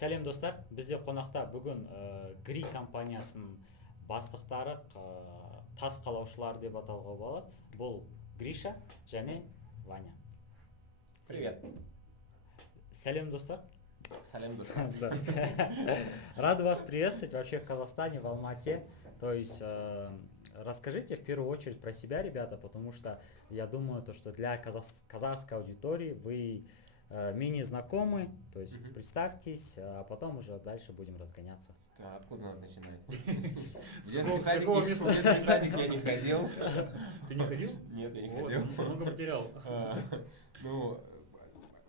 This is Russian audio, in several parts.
Сәлем достар, бізде қонақта бүгін Гри компаниясының бастықтары, тас қалаушылар деп аталуға болады. Бұл Гриша және Ваня. Привет. Сәлем достар. Салям, душа. Рад вас приветствовать вообще в Казахстане, в Алмате. То есть расскажите в первую очередь про себя, ребята, потому что я думаю, что для казахской аудитории вы менее знакомы, то есть представьтесь, а потом уже дальше будем разгоняться. Да, откуда надо начинать? В какого детский садик я не ходил. Ты не ходил? Нет, я не Вот, ходил. много материалов. Ну,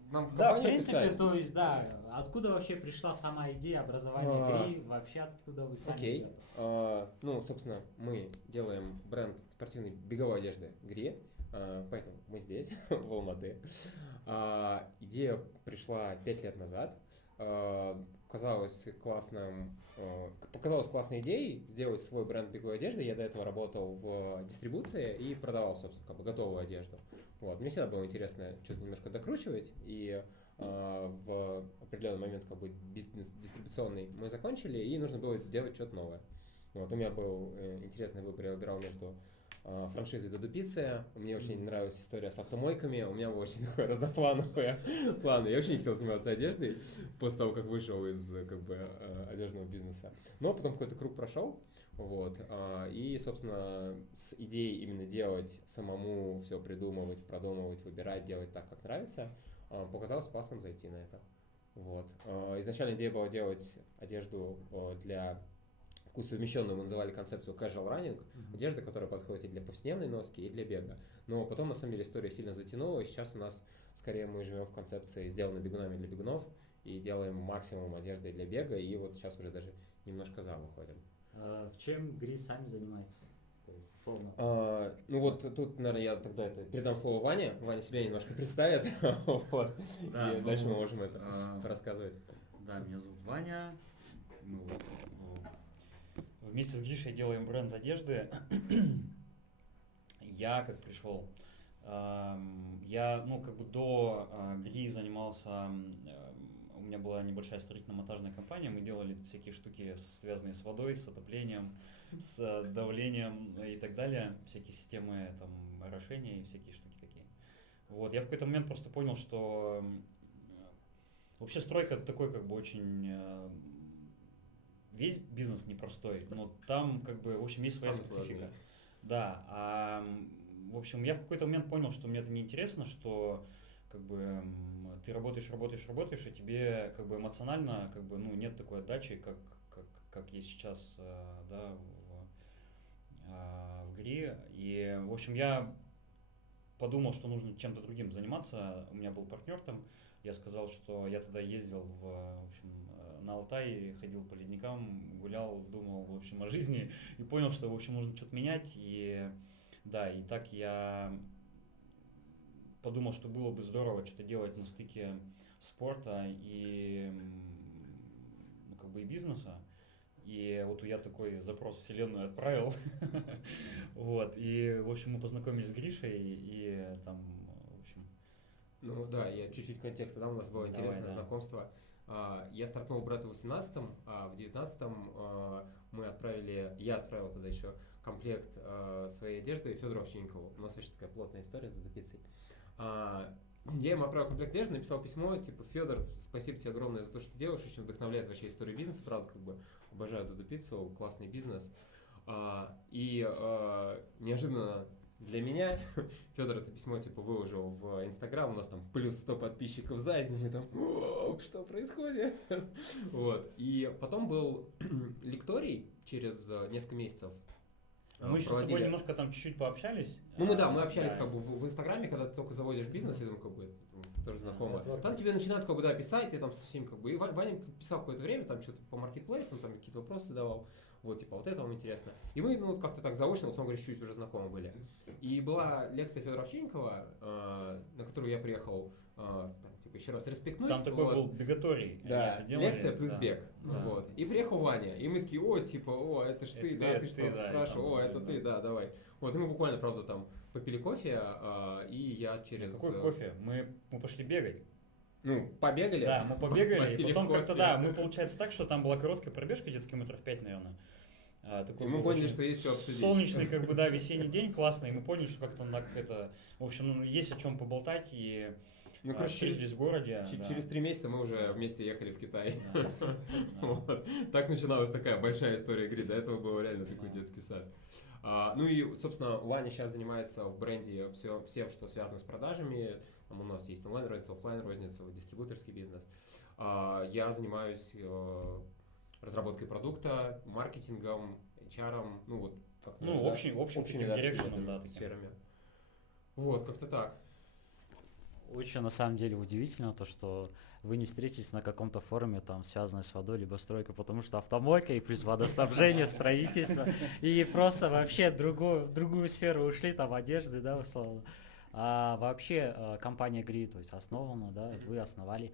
нам Да, в компанию принципе, писать. то есть, да, откуда вообще пришла сама идея образования Гри, вообще откуда вы сами? Окей. Ну, собственно, мы делаем бренд спортивной беговой одежды Гри, поэтому мы здесь, в Алматы. Идея пришла 5 лет назад. Показалась классной идеей сделать свой бренд беговой одежды. Я до этого работал в дистрибуции и продавал, собственно, как бы готовую одежду. Вот. Мне всегда было интересно что-то немножко докручивать, и в определенный момент как бы бизнес дистрибуционный мы закончили, и нужно было делать что-то новое. Вот. У меня был интересный выбор, я выбирал между франшизой Додо Пиццы. Мне очень нравилась история с автомойками. У меня был очень такой разноплановый план. Я вообще не хотел заниматься одеждой после того, как вышел из как бы одежного бизнеса. Но потом какой-то круг прошел. Вот. И, собственно, с идеей именно делать самому, все придумывать, продумывать, выбирать, делать так, как нравится, показалось классным зайти на это. Вот. Изначально идея была делать одежду для вкусовмещенную, мы называли концепцию casual running, одежда, которая подходит и для повседневной носки, и для бега. Но потом, на самом деле, история сильно затянулась. Сейчас у нас, скорее, мы живем в концепции «сделано бегунами для бегунов» и делаем максимум одежды для бега, и вот сейчас уже даже немножко за выходим. В чем Гри сами занимаетесь? То есть, условно. Ну вот тут, наверное, я тогда передам слово Ване. Ваня себя немножко представит, вот. Да, И дальше мы можем это рассказывать. Да, меня зовут Ваня. Мы вместе с Гришей делаем бренд одежды. Я как пришел, я, ну, как бы до Гри занимался, у меня была небольшая строительно-монтажная компания, мы делали всякие штуки, связанные с водой, с отоплением, с давлением и так далее, всякие системы там орошения и всякие штуки такие. Вот, я в какой-то момент просто понял, что вообще стройка такой как бы очень... Весь бизнес непростой, но там как бы, в общем, есть своя специфика. Да, в общем, я в какой-то момент понял, что мне это неинтересно, что как бы ты работаешь, и тебе как бы эмоционально как бы, ну, нет такой отдачи, как есть сейчас, да, в Гри. И, в общем, я подумал, что нужно чем-то другим заниматься. У меня был партнер там. Я сказал, что я тогда ездил в общем, на Алтай, ходил по ледникам, гулял, думал, в общем, о жизни и понял, что, в общем, нужно что-то менять. И да, и так я подумал, что было бы здорово что-то делать на стыке спорта и, ну, как бы и бизнеса. И вот я такой запрос в вселенную отправил. Вот. И, в общем, мы познакомились с Гришей и там, в общем... Ну да, я чуть-чуть контекста, да, у нас было интересное знакомство. Я стартнул бренд в 18-м, а в 19-м я отправил тогда еще комплект своей одежды Федору Овчинникову. У нас очень такая плотная история с Додо Пиццей. Я ему отправил комплект одежды, написал письмо, типа: Федор, спасибо тебе огромное за то, что ты делаешь, очень вдохновляет вообще историю бизнеса, правда, как бы обожаю Додо Пиццу, классный бизнес. Неожиданно для меня Федор это письмо типа выложил в Инстаграм, у нас там плюс 100 подписчиков за день, мы там: что происходит? Вот. И потом был лекторий через несколько месяцев. Мы еще с тобой немножко там чуть-чуть пообщались. Ну мы общались как бы в Инстаграме, когда ты только заводишь бизнес, я думаю, как бы это тоже знакомо. Там тебе начинают как бы, да, писать, ты там совсем как бы... И Ваня писал какое-то время, там что-то по маркетплейсам, там какие-то вопросы задавал. Вот, типа, вот это вам интересно. И мы, ну, как-то так заочно, условно говоря, чуть-чуть уже знакомы были. И была лекция Федора Овчинникова, на которую я приехал, там, типа, еще раз респектнуть. Там такой был бегаторий. Да, лекция плюс бег. Вот. И приехал Ваня, и мы такие: это ж ты, да, ты что спрашивал, это ты, да, давай. Вот, и мы буквально, правда, там попили кофе, и я через... Какой кофе? Мы пошли бегать. Ну, побегали. Да, мы побегали, и Попили потом как-то, кофе. да, мы, получается так, что там была короткая пробежка, где-то километров 5, наверное. И мы поняли, что есть что обсудить. Солнечный, как бы, да, весенний день классный, и мы поняли, что как-то это, в общем, ну, есть о чем поболтать, и Ну, короче, встретились в городе. Да. через 3 месяца мы уже вместе ехали в Китай. Да, да. Вот. Так начиналась такая большая история игры. До этого был реально такой детский сад. Ну и, собственно, Ваня сейчас занимается в бренде всем, что связано с продажами. Там у нас есть онлайн-розница, офлайн-розница, дистрибьюторский бизнес. Я занимаюсь разработкой продукта, маркетингом, HR, ну вот как Ну, общим таким да, дирекшеном, да, таким. сферами. Вот, как-то так. Очень на самом деле удивительно то, что вы не встретились на каком-то форуме, там, связанном с водой, либо стройкой, потому что автомойка и плюс водоснабжение, строительство, и просто вообще в другую сферу ушли, там, одежды, да, условно. А вообще компания Grid, то есть основана, да, вы основали.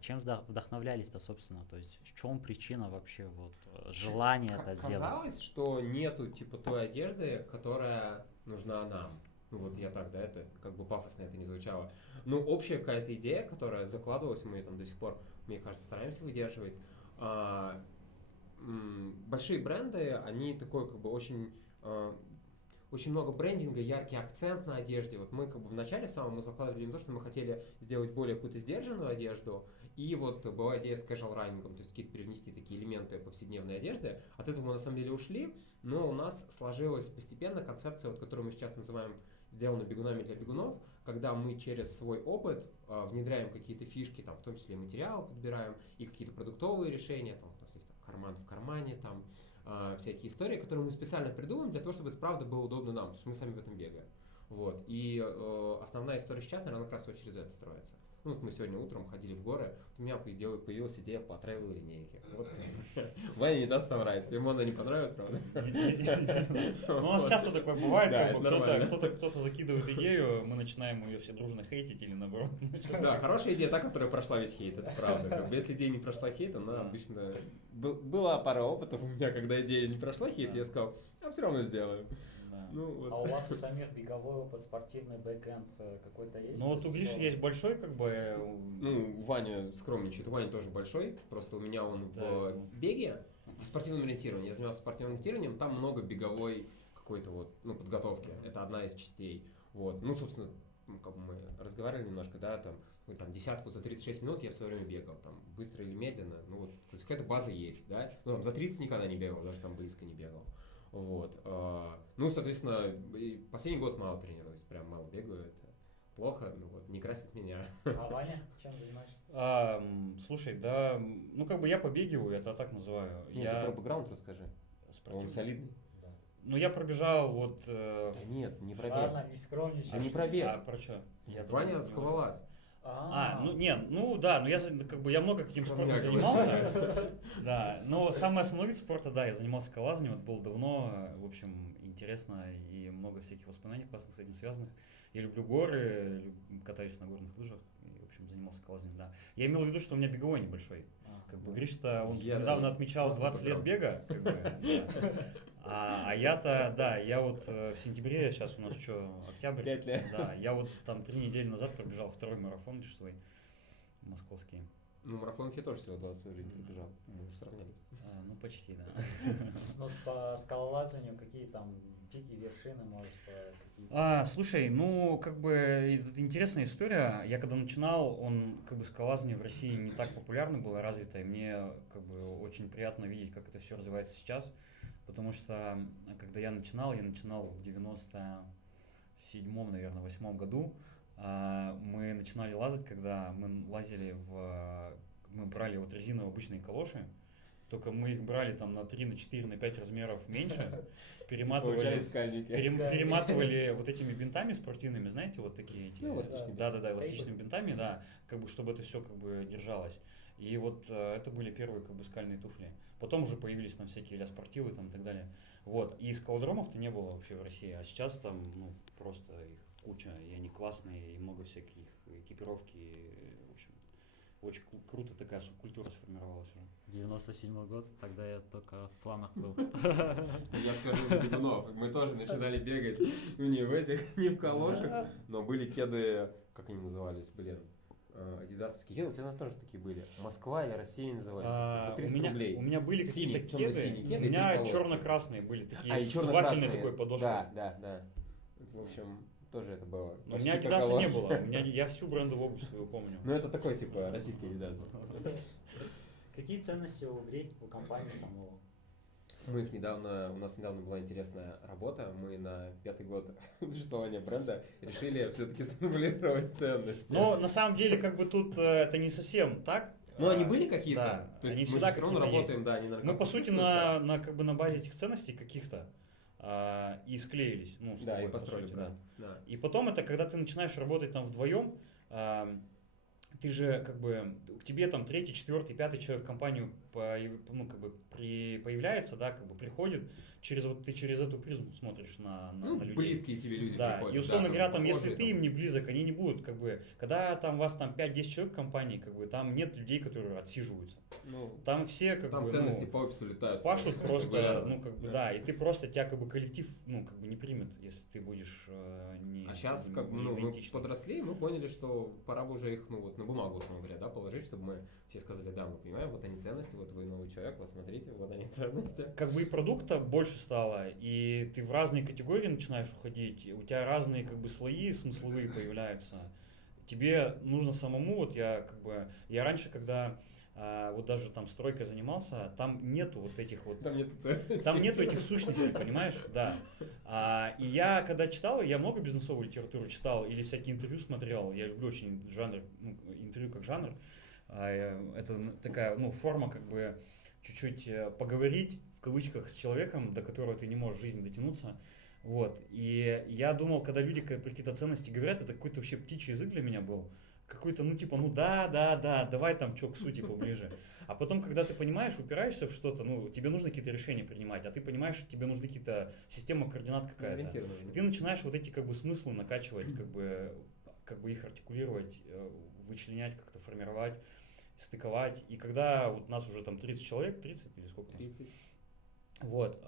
Чем вдохновлялись-то, собственно? То есть в чем причина вообще вот желания это сделать? Казалось, что нету типа той одежды, которая нужна нам. Ну вот я так, да, это как бы пафосно это не звучало. Ну, общая какая-то идея, которая закладывалась, мы там до сих пор, мне кажется, стараемся выдерживать. Большие бренды, они такой как бы очень много брендинга, яркий акцент на одежде. Вот мы как бы в начале самом мы закладывали на то, что мы хотели сделать более какую-то сдержанную одежду, и вот была идея с casual running, то есть какие-то привнести такие элементы повседневной одежды. От этого мы на самом деле ушли, но у нас сложилась постепенно концепция, вот, которую мы сейчас называем «сделано бегунами для бегунов», когда мы через свой опыт внедряем какие-то фишки, там, в том числе материалы подбираем, и какие-то продуктовые решения, там, у нас есть там, карман в кармане, там, всякие истории, которые мы специально придумываем для того, чтобы это правда было удобно нам, потому что мы сами в этом бегаем. Вот. И основная история сейчас, наверное, как раз вот через это строится. Ну, вот мы сегодня утром ходили в горы, у меня появилась идея по тревел линейке. Вот. Ваня не даст соврать, ему она не понравилась, правда? Ну, у нас часто такое бывает, Да, как бы это нормально. кто-то закидывает идею, мы начинаем ее все дружно хейтить или наоборот. Да, хорошая идея та, которая прошла весь хейт, это правда. Как бы, если идея не прошла хейт, она обычно... Была пара опытов у меня, когда идея не прошла хейт, я сказал, все равно сделаю. Да. Ну, вот. А у вас у самих беговой опыт, спортивный бэкэнд какой-то есть? Ну, вот у Гриши есть большой, как бы... Ну, Ваня скромничает, у Вани тоже большой, просто у меня он Да. в беге, в спортивном ориентировании. Я занимался спортивным ориентированием, там много беговой какой-то вот, ну, подготовки. Это одна из частей. Вот. Ну, собственно, как бы мы разговаривали немножко, да, там десятку за 36 минут я в свое время бегал, там, быстро или медленно, ну, вот, то есть какая-то база есть, да, ну, там, за 30 никогда не бегал, даже там близко не бегал. Вот. Ну, соответственно, последний год мало тренируюсь, прям мало бегаю, это плохо, ну вот, не красит меня. А Ваня, чем занимаешься? Слушай, да, ну как бы я побегиваю, это так называю. Нет, ты про бэкграунд расскажи, он солидный. Да. Ну я пробежал вот... Да нет, не про бег. Ладно, не скромничай. Да не про бег. про что? Ваня сковалась. Ну нет, ну да, ну я много каким Про спортом меня занимался. Да, но самый основной вид спорта, да, я занимался скалолазанием, это было давно, в общем, интересно и много всяких воспоминаний классных с этим связанных. Я люблю горы, катаюсь на горных лыжах и, в общем, занимался скалолазанием, да. Я имел в виду, что у меня беговой небольшой. Как бы Гриш-то, он недавно отмечал 20 лет бега, как бы, да. А я-то, да, я вот в сентябре, сейчас у нас что, октябрь? 5 лет. Да, я вот там 3 недели назад пробежал второй марафон лишь свой, московский. Ну, марафон я тоже всего 20 в свою жизнь пробежал, мы уже сравнялись. Ну, почти, да. Ну, по скалолазанию какие там пики, вершины, может, какие-то? Слушай, ну, как бы, это интересная история. Я когда начинал, как бы, скалолазание в России не так популярно было, развито, и мне, как бы, очень приятно видеть, как это все развивается сейчас. Потому что, когда я начинал в 97-м, наверное, 8-м году, мы начинали лазать, когда мы лазили мы брали вот резиновые обычные калоши, только мы их брали там на 3, на 4, на 5 размеров меньше, перематывали вот этими бинтами спортивными, знаете, вот такие эти. Ну, эластичными. Да, эластичными бинтами, да, как бы, чтобы это все как бы держалось. И вот это были первые как бы скальные туфли. Потом уже появились там всякие ля-спортивы там и так далее. Вот. И скалодромов-то не было вообще в России. А сейчас там, ну, просто их куча. И они классные, и много всяких экипировки. В общем, очень круто такая субкультура сформировалась уже. 97-й год, тогда я только в планах был. Я скажу за бегунов. Мы тоже начинали бегать, ну не в калошах, но были кеды, как они назывались, блин. адидасовские кеды, у тебя тоже такие были. Москва или Россия назывались, за У 300 меня, рублей. у меня были Синие, какие-то кеды, темно-синие у кеды и меня три полоски. черно-красные были такие, И с черно-красные. вафельной такой подошвой. Да. В общем, тоже это было. Но у почти меня как Адидаса не Алло. было, я всю брендовую обувь свою помню. Ну, это такой, типа, российский Адидас был. Какие ценности у игры, у компании самого? У нас недавно была интересная работа, мы на 5-й год существования бренда решили все-таки сформулировать ценности. Но на самом деле, как бы тут это не совсем так. Но они были какие-то? Да, То есть они мы всегда же все равно какие-то работаем, есть. да, не на Мы, по сути, руках как бы на базе этих ценностей каких-то и склеились. Ну, с да, тобой, и по построили сути, бренд. Да. И потом это, когда ты начинаешь работать там вдвоем, ты же как бы, к тебе там третий, четвертый, пятый человек в компанию появляется, да, как бы приходит, ты через эту призму смотришь на людей. Близкие тебе люди Да, приходят. и условно да, говоря, там, если похожие ты им не близок, они не будут, как бы, когда там вас там 5-10 человек в компании, как бы, там нет людей, которые отсиживаются. Ну, Там все, как там бы, ценности по офису летают. пашут просто, Регулярно. ну, как бы, да, и ты просто, тебя, как бы, коллектив, ну, как бы, не примет, если ты будешь не А сейчас, не как бы, мы идентичным. подросли, мы поняли, что пора бы уже их, на бумагу, условно говоря, да, положить, чтобы мы все сказали, да, мы понимаем, вот они ценности, вот вы новый человек, вот смотрите, вот они ценности. Как бы и продукта больше стало, и ты в разные категории начинаешь уходить, у тебя разные, как бы, слои смысловые появляются. Тебе нужно самому, я раньше, когда вот даже там стройкой занимался, там нету вот этих вот... Там нету ценностей. Там нету этих сущностей, понимаешь? Да. И я когда читал, я много бизнесовой литературы читал или всякие интервью смотрел. Я люблю очень жанр, интервью как жанр. Это такая, форма, как бы, чуть-чуть поговорить, в кавычках, с человеком, до которого ты не можешь в жизни дотянуться. Вот. И я думал, когда люди про какие-то ценности говорят, это какой-то вообще птичий язык для меня был. Какой-то, да, давай там что к сути поближе. А потом, когда ты понимаешь, упираешься в что-то, тебе нужно какие-то решения принимать, а ты понимаешь, что тебе нужны какие-то система координат какая-то. И ты начинаешь вот эти, как бы, смыслы накачивать, как бы их артикулировать, вычленять, как-то формировать, стыковать. И когда вот нас уже там 30 человек, 30 или сколько? 30. Вот.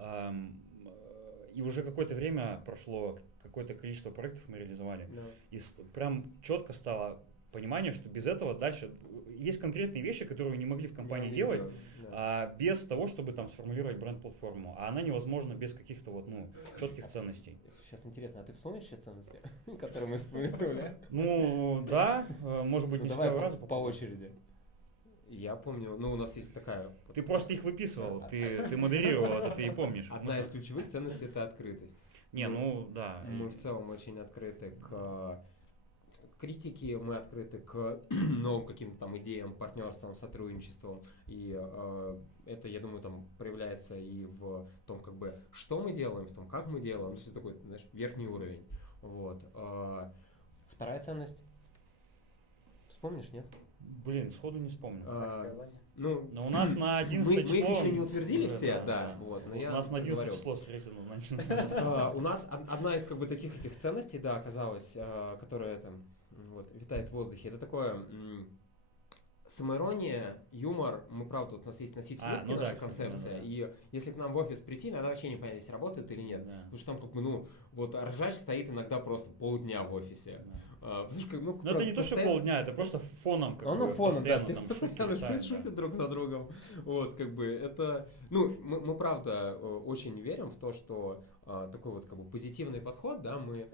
И уже какое-то время прошло, какое-то количество проектов мы реализовали. Да. И прям четко стало понимание, что без этого дальше есть конкретные вещи, которые вы не могли в компании делать, да. без того, чтобы там сформулировать бренд-платформу. А она невозможна без каких-то четких ценностей. Сейчас интересно, а ты вспомнишь все ценности, которые мы сформулировали? Да, может быть, не с давай первого раза. по очереди. Я помню, у нас есть такая... Ты просто их выписывал, ты модерировал это, ты и помнишь. Одна из ключевых ценностей – это открытость. Да. Мы в целом очень открыты к критике, мы открыты к новым каким-то там идеям, партнерствам, сотрудничествам. И это, я думаю, там проявляется и в том, как бы, что мы делаем, в том, как мы делаем. Все такой, знаешь, верхний уровень. Вот. Вторая ценность. Вспомнишь, нет? Блин, сходу не вспомню. Но у нас на 11 мы число... их еще не утвердили все, да. Вот, но у я нас на 11 говорю. число встреча назначена. У нас одна из, как бы, таких этих ценностей, да, оказалась, которая там витает в воздухе. Это такое самоирония, юмор. Мы, правда, у нас есть носить улыбки, наша концепция. Да. И если к нам в офис прийти, иногда вообще не понять, если работает или нет. Да. Потому что там, как бы, ржач стоит иногда просто полдня в офисе. Да. Потому что, Но это не то, что полдня, это просто фоном, как бы, фоном, да, все там постоянно шутят друг над другом. Вот, как бы, это... мы правда очень верим в то, что такой вот, как бы, позитивный подход, да, мы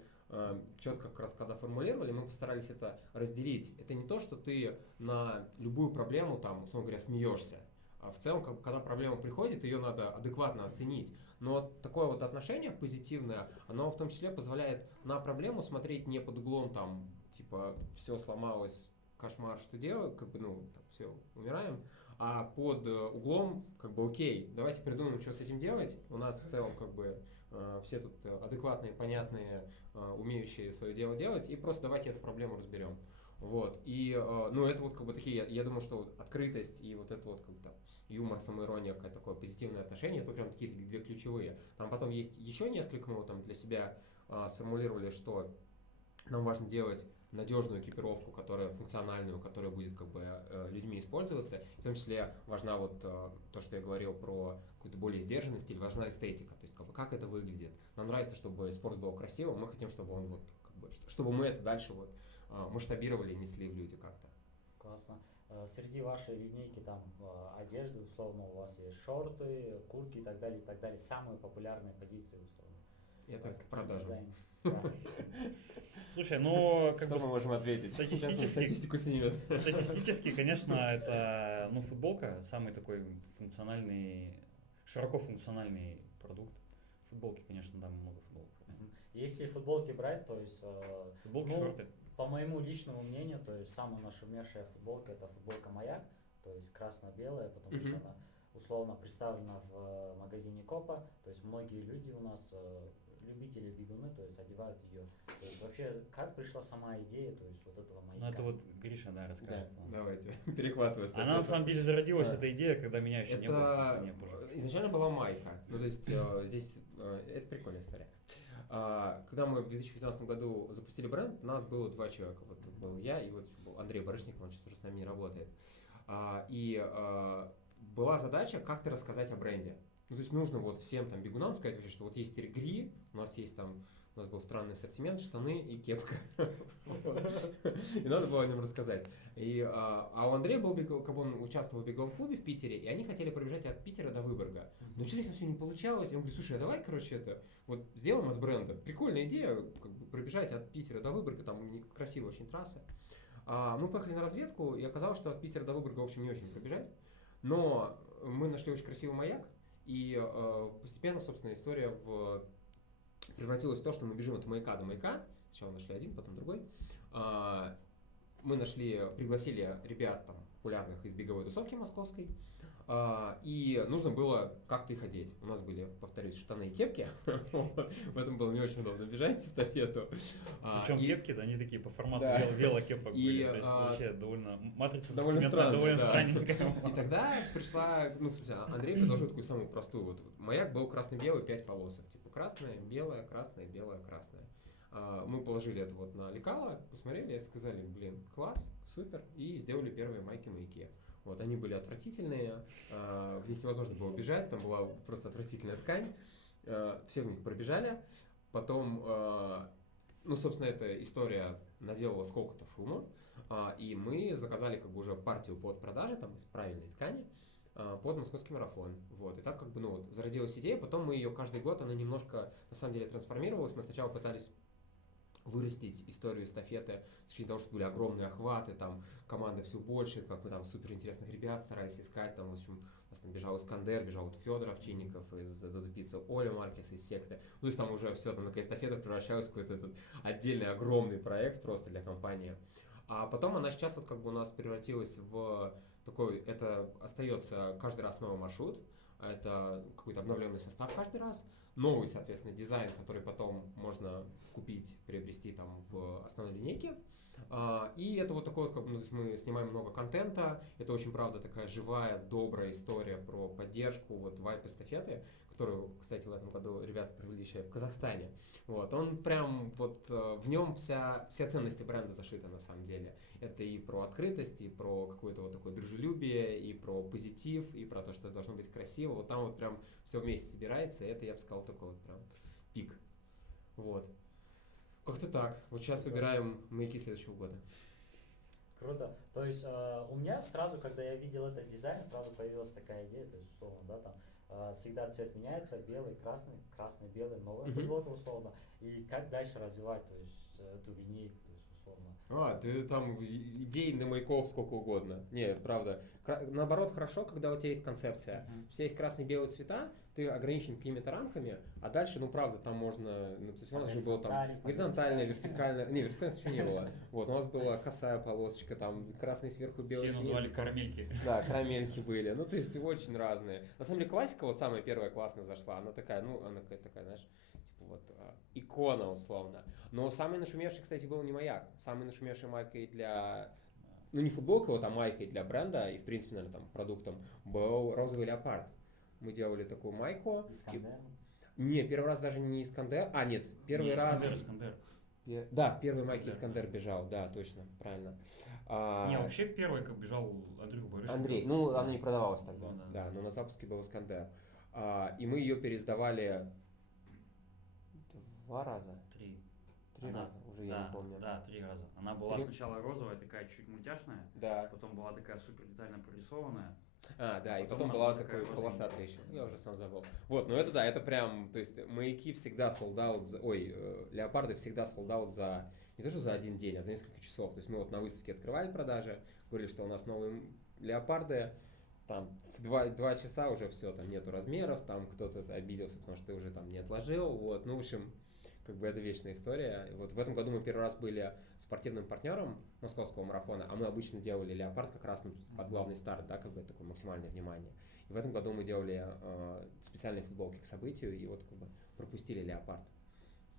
четко, как раз когда формулировали, мы постарались это разделить. Это не то, что ты на любую проблему, там, условно говоря, смеешься. А в целом, когда проблема приходит, ее надо адекватно оценить. Но такое вот отношение позитивное, оно в том числе позволяет на проблему смотреть не под углом, там, типа, все сломалось, кошмар, что делать, как бы, все, умираем, а под углом, как бы, окей, давайте придумаем, что с этим делать. У нас в целом, как бы, все тут адекватные, понятные, умеющие свое дело делать, и просто давайте эту проблему разберем. Вот. И, это вот, как бы, такие, я думаю, что открытость и вот это вот, как бы, юмор, самоирония, какое-то такое позитивное отношение, это прям такие две ключевые. Там потом есть еще несколько, мы там для себя сформулировали, что нам важно делать надежную экипировку, которая функциональную, которая будет, как бы, людьми использоваться. В том числе важна вот то, что я говорил про какую-то более сдержанный стиль, важна эстетика, то есть, как это выглядит. Нам нравится, чтобы спорт был красивым, мы хотим, чтобы он чтобы мы это дальше масштабировали и несли в люди как-то. Классно. Среди вашей линейки там одежды, условно, у вас есть шорты, куртки и так далее. Самые популярные позиции, условно. Это к Какие продажам. дизайны? Да. Слушай, ну, как Что бы мы можем ответить? Сейчас мы статистически, статистику снимем. статистически, конечно, это, ну, футболка самый такой функциональный, широко функциональный продукт. Футболки, конечно, там много футболок. Мгм. Если футболки брать, то есть, Футболки, ну, шорты. по моему личному мнению, то есть самая нашумевшая футболка это футболка Маяк, то есть красно-белая, потому что Мгм. она условно представлена в магазине Копа, то есть многие люди у нас любители бегуны, то есть одевают ее. То есть вообще как пришла сама идея, то есть вот этого Ну, маяка? это вот Гриша, да, Да, расскажет. давайте, перехватывай. Она на самом деле зародилась, Да. эта идея, когда меня еще не было в Это компании позже. изначально была майка. Ну, то есть здесь это прикольная история. Когда мы в 2019 году запустили бренд, у нас было 2 человека. Вот был я и вот еще был Андрей Барышников, он сейчас уже с нами не работает. Была задача как-то рассказать о бренде. Ну, то есть нужно вот всем там бегунам сказать вообще, что вот есть Регри, у нас есть там, у нас был странный ассортимент, штаны и кепка. И надо было о нем рассказать. А у Андрея был как бы он участвовал в беговом клубе в Питере, и они хотели пробежать от Питера до Выборга. Но что-то у них все не получалось. И он говорит, слушай, а давай, короче, это вот сделаем от бренда. Прикольная идея, как бы пробежать от Питера до Выборга, там красивая очень трасса. Мы поехали на разведку, и оказалось, что от Питера до Выборга, в общем, не очень пробежать. Но мы нашли очень красивый маяк, и постепенно, собственно, история превратилась в то, что мы бежим от маяка до маяка. Сначала нашли один, потом другой. Мы пригласили ребят там, популярных из беговой тусовки московской. И нужно было как-то их одеть. У нас были, повторюсь, штаны и кепки. В этом было не очень удобно бежать эстафету. Причем кепки-то они такие по формату Да. велокепок были. И, То есть вообще довольно матрица довольно ассортиментная, странная, довольно да. странненькая. И тогда пришла, ну, в смысле, Андрей предложил такую самую простую. Вот маяк был красно-белый, 5 полосок. Типа красная, белая, красная. Мы положили это вот на лекало, посмотрели, сказали, блин, класс, супер, и сделали первые майки-маяки. Вот, они были отвратительные, в них невозможно было бежать, там была просто отвратительная ткань, все в них пробежали, потом, ну, собственно, эта история наделала сколько-то шума, и мы заказали как бы уже партию под продажи, там, из правильной ткани, под московский марафон. Вот. И так как бы, ну, вот, зародилась идея, потом мы ее каждый год, она немножко, на самом деле, трансформировалась, мы сначала пытались вырастить историю эстафеты с учетом того, что были огромные охваты, там команда все больше, как бы там суперинтересных ребят старались искать, там, в общем, у нас там бежал Искандер, бежал вот Федор Овчинников из Додо Пицца, Оля Маркес из секты, ну, то есть там уже все, там, на эстафетах превращалось в какой-то этот отдельный огромный проект просто для компании. А потом она сейчас вот как бы у нас превратилась в такой, это остается каждый раз новый маршрут, это какой-то обновленный состав каждый раз, новый, соответственно, дизайн, который потом можно купить, приобрести там в основной линейке. И это вот такой вот, как бы, ну, то есть мы снимаем много контента, это очень, правда, такая живая, добрая история про поддержку, вот вайп эстафеты, которую, кстати, в этом году ребята провели еще и в Казахстане. Вот, он прям, вот в нем все ценности бренда зашиты на самом деле. Это и про открытость, и про какое-то вот такое дружелюбие, и про позитив, и про то, что должно быть красиво. Вот там вот прям все вместе собирается, и это, я бы сказал, такой вот прям пик. Вот. Как-то так. Вот сейчас выбираем маяки следующего года. Круто. То есть у меня сразу, когда я видел этот дизайн, сразу появилась такая идея, то есть условно, да, там всегда цвет меняется, белый, красный, белый, новая футболка условно. И как дальше развивать, то есть эту линейку, то есть условно. Ты там идей на маяков сколько угодно. Нет, правда. Наоборот, хорошо, когда у тебя есть концепция. У тебя есть красный-белые цвета, ты ограничен какими-то рамками, а дальше, ну правда, там можно. Ну, то есть у нас же было там горизонтальное, вертикальное. Не, вертикальное еще не было. Вот, у нас была косая полосочка, там красный сверху, белый Все снизу. назвали карамельки. Да, карамельки были. Ну, то есть очень разные. На самом деле классика, вот самая первая классно зашла. Она такая, ну, она какая-то такая, знаешь, типа вот икона условно. Но самый нашумевший, кстати, был не маяк. Самый нашумевший майкой для, ну не футболка, вот, а майкой для бренда и в принципе, наверное, там продуктом был розовый леопард. Мы делали такую майку. Искандер. Не, первый раз даже не Искандер. Нет, первый Не, раз. Искандер. Да, в первой майке Искандер, Искандер бежал, да, точно, правильно. Не, вообще в первой как бежал Андрюха Барышников. Андрей, ну она не продавалась тогда, Ну, да, но на запуске был Искандер. И мы ее пересдавали 2 раза. 3. 3 Она- раза, уже я да, не помню. Да, 3 раза. Она была 3? сначала розовая, такая чуть мультяшная, Да. потом была такая супер детально прорисованная. Да, и Потом потом она была была такая такой розовенькая. полосатая еще. Я уже сам забыл. Вот, ну это да, это прям, то есть маяки всегда sold out, леопарды всегда sold out за, не то что за один день, а за несколько часов. То есть мы вот на выставке открывали продажи, говорили, что у нас новые леопарды, там в 2 часа уже все, там нету размеров, там кто-то обиделся, потому что ты уже там не отложил, вот, ну в общем, как бы это вечная история. Вот в этом году мы первый раз были спортивным партнером московского марафона, а мы обычно делали леопард как раз под главный старт, да, как бы такое максимальное внимание. И в этом году мы делали специальные футболки к событию, и вот как бы пропустили леопард.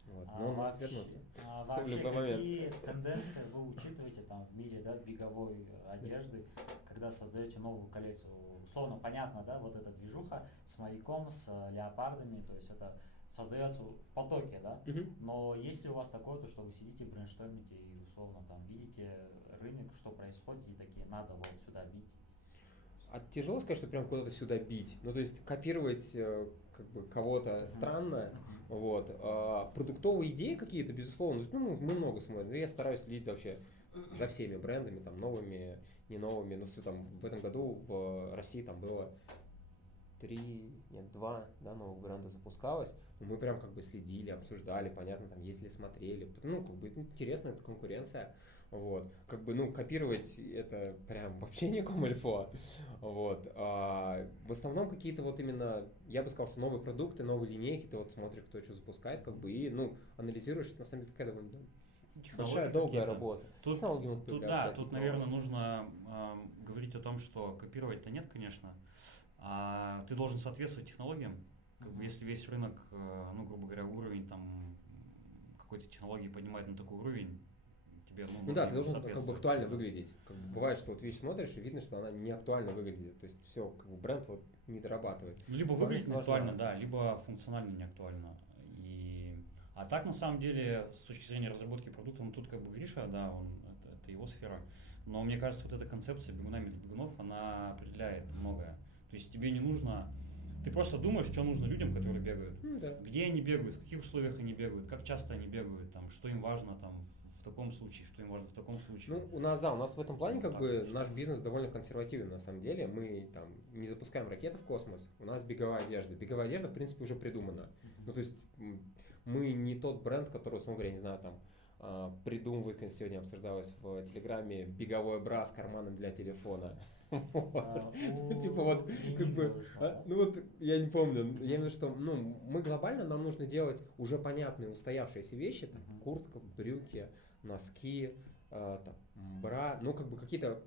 Вот. Но он может вернуться. Вообще, любой момент. какие тенденции вы учитываете там в мире, да, беговой одежды, когда создаете новую коллекцию? Условно понятно, да, вот эта движуха с маяком, с леопардами, то есть это создается в потоке, да? Но есть ли у вас такое, то, что вы сидите, брейнштормите и условно там видите рынок, что происходит, и такие, надо вот сюда бить? А тяжело сказать, что прям куда-то сюда бить. Ну, то есть копировать как бы кого-то странно. Вот. Продуктовые идеи какие-то, безусловно. То есть, ну, мы много смотрим. Я стараюсь следить вообще за всеми брендами, там, новыми, не новыми. Ну, там, в этом году в России там было 2, да, новых бренда запускалось. Мы прям как бы следили, обсуждали, понятно, там, если смотрели. Ну, как бы интересно, это конкуренция. Вот. Как бы, ну, копировать это прям вообще не комильфо. Вот. В основном какие-то вот именно, я бы сказал, что новые продукты, новые линейки, ты вот смотришь, кто что запускает, как бы, и, ну, анализируешь, это на самом деле такая довольно большая, долгая какие-то. работа. Тут, Технологии могут тут, появляться, да, какие-то тут, новые. наверное, нужно говорить о том, что копировать-то нет, конечно. Ты должен соответствовать технологиям. Как бы, если весь рынок, ну, грубо говоря, уровень там какой-то технологии поднимает на такой уровень, тебе, Ну да, ты должен как бы соответствовать. актуально выглядеть. Как бы бывает, что вот вещь смотришь и видно, что она не актуально выглядит. То есть все, как бы бренд вот не дорабатывает. Ну, либо Вполне выглядит не возможно. актуально, да, либо функционально не актуально. А так, на самом деле, с точки зрения разработки продукта, ну, тут как бы Гриша, да, это его сфера. Но мне кажется, вот эта концепция бегунами для бегунов, она определяет многое. То есть тебе не нужно... Ты просто думаешь, что нужно людям, которые бегают. Да. Где они бегают, в каких условиях они бегают, как часто они бегают, там, что им важно там, в таком случае, что им важно в таком случае. Ну, у нас в этом плане как Так бы вот. наш бизнес довольно консервативный на самом деле. Мы там не запускаем ракеты в космос, у нас беговая одежда. Беговая одежда, в принципе, уже придумана. Ну, то есть мы не тот бренд, который, условно говоря, не знаю, там придумывает, как сегодня обсуждалось в Телеграме, беговой бра с карманом для телефона. Типа вот, как бы, ну вот, я не помню, я имею в виду, что, ну, мы глобально, нам нужно делать уже понятные устоявшиеся вещи, там, куртка, брюки, носки, там, бра, ну, как бы какие-то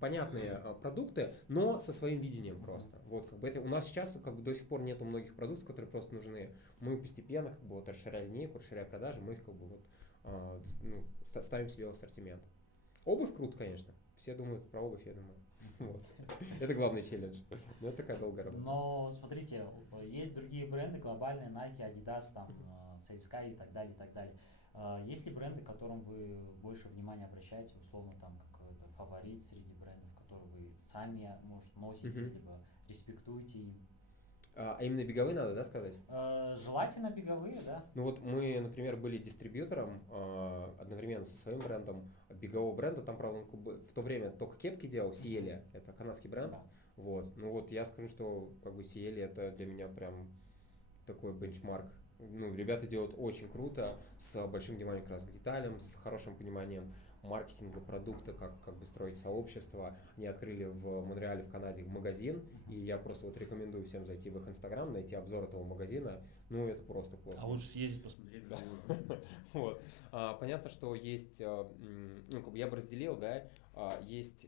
понятные продукты, но со своим видением просто. Вот, как бы это, у нас сейчас как бы до сих пор нету многих продуктов, которые просто нужны. Мы постепенно, как бы, вот, расширяя линейку, расширяя продажи, мы их, как бы, вот, ну, ставим себе в ассортимент. Обувь круто, конечно. Все думают про обувь, я думаю. Вот. Это главный челлендж. Но это такая долгая работа. Но смотрите, есть другие бренды глобальные, Nike, Adidas, там, CSKA и так далее, и так далее. Есть ли бренды, к которым вы больше внимания обращаете, условно, там, какой-то фаворит среди брендов, которые вы сами, может, носите, либо респектуете им? А именно беговые надо, да, сказать? Желательно беговые, да. Ну вот мы, например, были дистрибьютором одновременно со своим брендом бегового бренда. Там, правда, он в то время только кепки делал, Сиели, это канадский бренд. Да. Вот. Ну вот я скажу, что как бы Сиели это для меня прям такой бенчмарк. Ну, ребята делают очень круто, с большим вниманием как раз к деталям, с хорошим пониманием маркетинга продукта, как бы строить сообщество. Они открыли в Монреале, в Канаде магазин, и я просто вот рекомендую всем зайти в их инстаграм, найти обзор этого магазина. Ну, это просто космос. А лучше съездить посмотреть. Вот. Понятно, что есть, ну, как бы я бы разделил, да, есть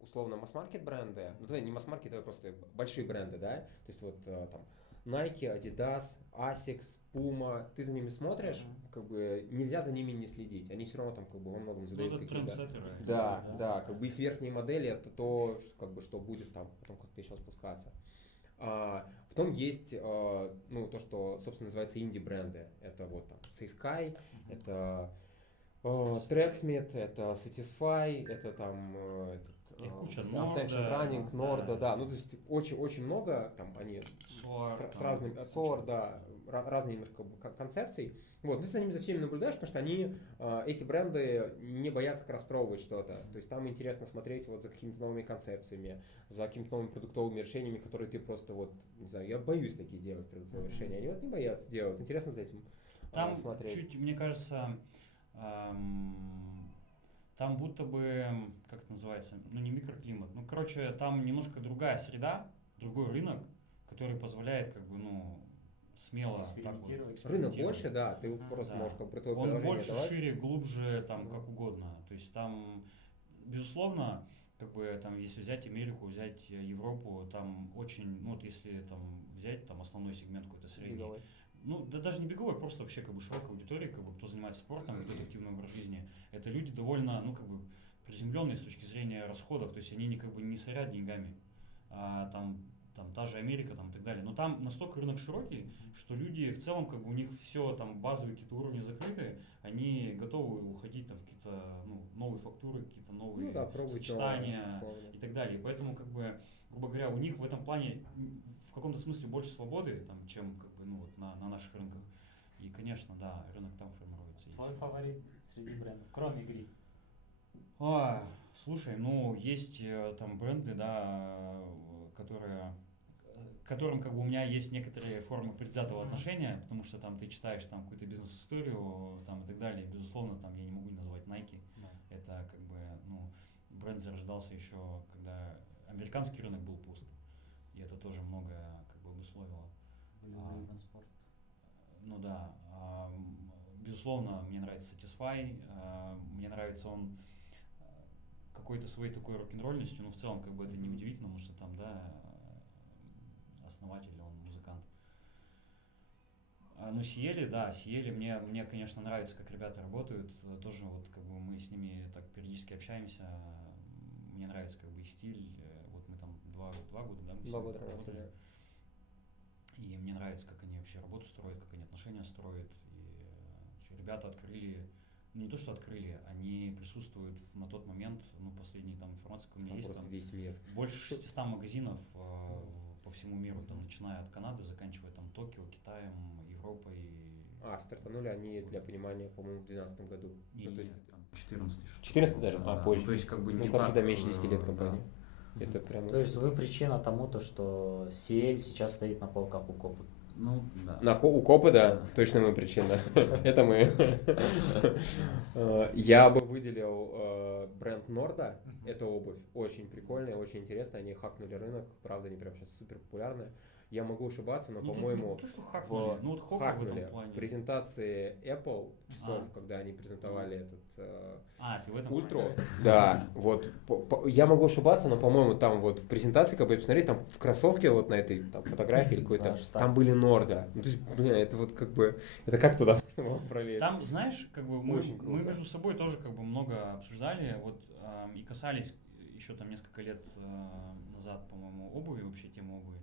условно масс-маркет бренды, ну, давай не масс-маркет, давай просто большие бренды, да, то есть вот там Nike, Adidas, Asics, Puma, ты за ними смотришь, как бы нельзя за ними не следить, они все равно там как бы во многом задают какие-то... Да, как бы их верхние модели это то, как бы, что будет там, потом как-то еще спускаться. Потом есть, ну, то, что, собственно, называется инди-бренды, это вот там CSKA, это Tracksmith, это Satisfy, это там Их куча. Ascension Running, Norda, да. Ну, то есть очень много, там они с разными, SOAR, да, разные немножко концепции. Вот, ты за ними за всеми наблюдаешь, потому что они, эти бренды не боятся как раз пробовать что-то. То есть там интересно смотреть вот за какими-то новыми концепциями, за какими-то новыми продуктовыми решениями, которые ты просто вот, не знаю, я боюсь такие делать продуктовые решения. Они вот не боятся делать. Интересно за этим Там смотреть. чуть, мне кажется, там будто бы, как это называется, ну не микроклимат, ну короче, там немножко другая среда, другой рынок, который позволяет как бы, ну, смело так вот Рынок экспериментировать. больше, да, ты просто Да. можешь как бы твое Он приложение больше, давать. шире, глубже, там, как угодно. То есть там, безусловно, как бы там, если взять Америку, взять Европу, там очень, ну вот если там взять там основной сегмент какой-то средний, Беговой. ну да даже не беговой, просто вообще как бы широкая аудитория, как бы кто занимается спортом, ведет активный образ жизни, это люди довольно, ну как бы приземленные с точки зрения расходов, то есть они не как бы не сорят деньгами, там та же Америка там и так далее. Но там настолько рынок широкий, что люди в целом как бы у них все там базовые какие-то уровни закрыты, они готовы уходить там в какие-то ну, новые фактуры, какие-то новые Ну да, пробуйте сочетания условно. и так далее. И поэтому как бы, грубо говоря, у них в этом плане в каком-то смысле больше свободы, там, чем как бы, ну, вот, на наших рынках. И, конечно, да, рынок там формируется. Твой фаворит среди брендов, кроме Гри? Слушай, ну, есть там бренды, да, которые, к которым как бы у меня есть некоторые формы предвзятого отношения, потому что там ты читаешь там какую-то бизнес-историю там и так далее. Безусловно, там я не могу не назвать Nike. Это как бы, ну, бренд зарождался еще, когда американский рынок был пуст. И это тоже многое как бы обусловило. Спорт. Ну да. Безусловно, мне нравится Satisfy. Мне нравится он какой-то своей такой рок-н-ролльностью, но в целом как бы это не удивительно, потому что там, да, основатель, он музыкант. Ну, Сиели, да, Сиели, мне, конечно, нравится, как ребята работают, тоже вот как бы мы с ними так периодически общаемся, мне нравится как бы и стиль, вот мы там два года, да, мы 2 года работали, и мне нравится, как они вообще работу строят, как они отношения строят, и ребята открыли, ну не то, что открыли, они присутствуют на тот момент, ну последние там информация, у меня Там есть, просто там весь мир. больше 600 магазинов по всему миру, там, начиная от Канады, заканчивая там Токио, Китаем, Европой. Стартанули они, для понимания, по-моему, в 2012 году. И, Ну, то есть, там, 14 14 даже? Позже. То есть как бы Ну, не короче, так, да, меньше 10 лет компании. да. Это прям То есть вы причина тому, то, что CL сейчас стоит на полках у Копы? Ну, да. У Копы, да, точно мы причина. Это мы. Я бы выделил бренд Норда. Это обувь. Очень прикольная, очень интересная. Они хакнули рынок. Правда, они прям сейчас супер популярны. Я могу ошибаться, но, Ну, по-моему, не то, что хакнули, ну вот Хоппер в хакнули этом плане. в презентации Apple часов, когда они презентовали этот ты в этом Ультро. плане. Да, вот я могу ошибаться, но, по-моему, там вот в презентации, как бы посмотреть, там в кроссовке вот на этой там, фотографии или какой-то, там были Норда. Ну, то есть, блин, это вот как бы, это как туда пролезть? Там, знаешь, как бы мы Очень круто. между собой тоже как бы много обсуждали, вот и касались еще там несколько лет назад, по-моему, обуви, вообще темы обуви.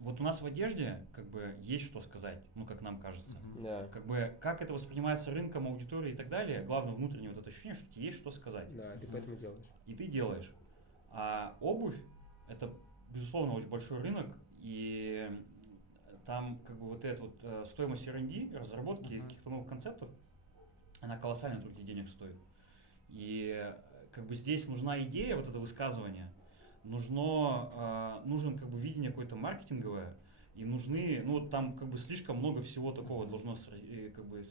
Вот у нас в одежде как бы есть что сказать, ну как нам кажется. Да. Как бы как это воспринимается рынком, аудиторией и так далее, главное внутреннее вот это ощущение, что тебе есть что сказать. Да, ты поэтому делаешь. И ты делаешь. А обувь это, безусловно, очень большой рынок, и там как бы вот эта вот стоимость R&D, разработки каких-то новых концептов, она колоссально других денег стоит. И как бы здесь нужна идея, вот это высказывание, нужен как бы видение какое-то маркетинговое, и нужны, ну вот там как бы слишком много всего такого должно как бы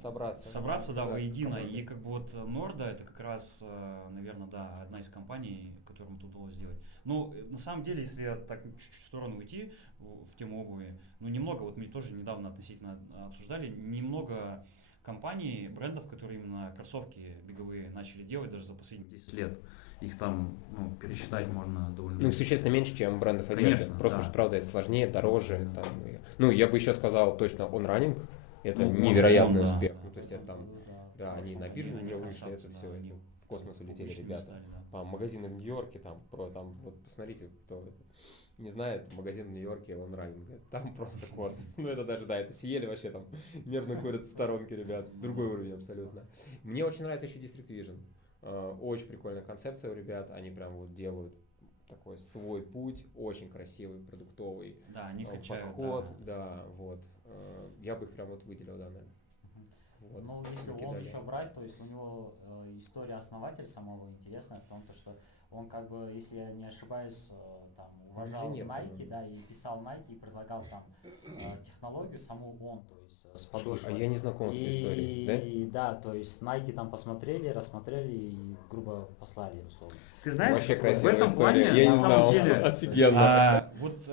собраться, да, воедино. И как бы вот Норда это как раз, наверное, да, одна из компаний, которым тут удалось сделать. Ну, на самом деле, если так чуть-чуть в сторону уйти в тему обуви, ну немного, вот мы тоже недавно относительно обсуждали, немного компаний, брендов, которые именно кроссовки беговые начали делать даже за последние 10 лет. Их там, ну, пересчитать можно довольно... Ну, существенно меньше, чем брендов одежды. Конечно, просто, да. что, правда, это сложнее, дороже. Там, ну, я бы еще сказал точно On Running. Это Ну, невероятный да. успех. Ну, то есть это там, да, они на биржу уже Они вышли, это красавцы, все, да, это они в космос улетели публичными ребята. стали, да. Там магазины в Нью-Йорке, там, вот посмотрите, кто это не знает, магазин в Нью-Йорке, он раннинг. Там просто космос. Ну, это даже, да, это Сиели вообще там нервно курят в сторонке, ребят. Другой уровень абсолютно. Мне очень нравится еще District Vision. Очень прикольная концепция у ребят, они прям вот делают такой свой путь, очень красивый, продуктовый Да, они качают, подход, да, вот. Я бы их прям вот выделил, да, наверное. Вот. Ну, если Руки он дали. еще брать, то есть у него история основателя самого интересная в том, то, что он как бы, если я не ошибаюсь, там уважал Инженер, Nike, по-моему. да, и писал Nike, и предлагал там технологию саму он, то есть с А подошвой. я не знаком с этой историей, да? И да, то есть Nike там посмотрели, рассмотрели и грубо послали, условно. Ты знаешь, Вообще в красивая этом история, плане, я на не самом знал. деле, Офигенно. вот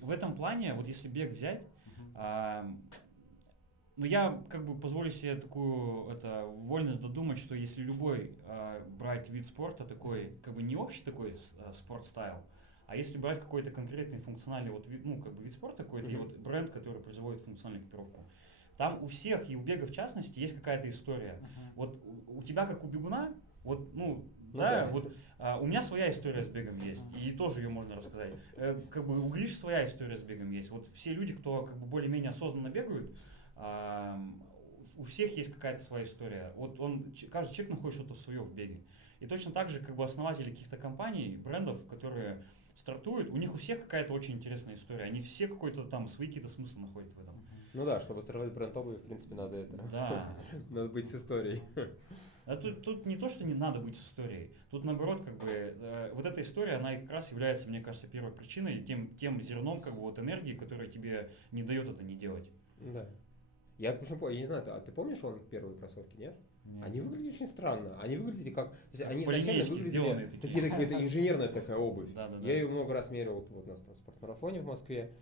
в этом плане, вот если бег взять, ну я как бы позволю себе такую вольность додумать, что если любой брать вид спорта такой, как бы не общий такой спорт-стайл, а если брать какой-то конкретный функциональный вот вид, ну как бы вид спорта какой-то, и вот бренд, который производит функциональную экипировку, там у всех, и у бега в частности, есть какая-то история. Вот у тебя, как у бегуна, вот, ну, да, да. вот у меня своя история с бегом есть, и тоже ее можно рассказать. Как бы у Гриши своя история с бегом есть. Вот все люди, кто как бы более-менее осознанно бегают, у всех есть какая-то своя история. Вот каждый человек находит что-то свое в беге. И точно так же, как бы основатели каких-то компаний, брендов, которые стартуют, у них у всех какая-то очень интересная история. Они все какой-то там свои какие-то смыслы находят в этом. Ну да, чтобы строить бренд обуви, в принципе, надо это. Да. Надо быть с историей. А тут не то, что не надо быть с историей. Тут наоборот, как бы, вот эта история, она и как раз является, мне кажется, первой причиной, тем зерном, как бы, вот энергии, которая тебе не дает это не делать. Да. Я не знаю, а ты помнишь он первые кроссовки, нет? Нет. Они выглядят очень странно. Они выглядели как... То есть они По изначально линейке выглядели сделанные такие. какие-то инженерная такая обувь. Да. Я ее много раз мерил вот у нас там в спортмарафоне в Москве.